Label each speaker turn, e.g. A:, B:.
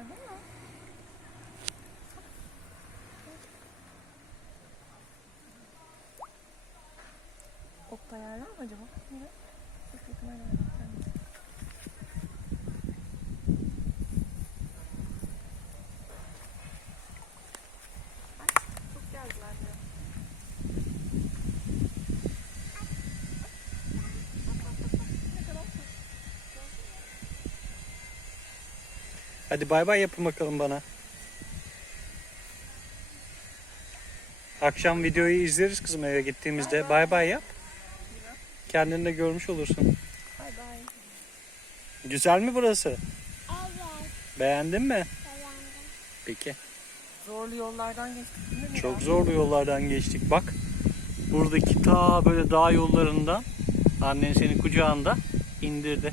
A: değil mi? Okta yerler mi acaba? Yine. Çok yakın yerler.
B: Hadi bay bay yapın bakalım bana. Akşam videoyu izleriz kızım eve gittiğimizde. Bay bay yap. Kendini de görmüş olursun.
A: Bay bay.
B: Güzel mi burası?
C: Evet.
B: Beğendin mi?
C: Beğendim.
B: Peki.
A: Zorlu yollardan geçtik değil mi?
B: Çok zorlu yollardan geçtik. Bak buradaki ta böyle dağ yollarından annen seni kucağında indirdi.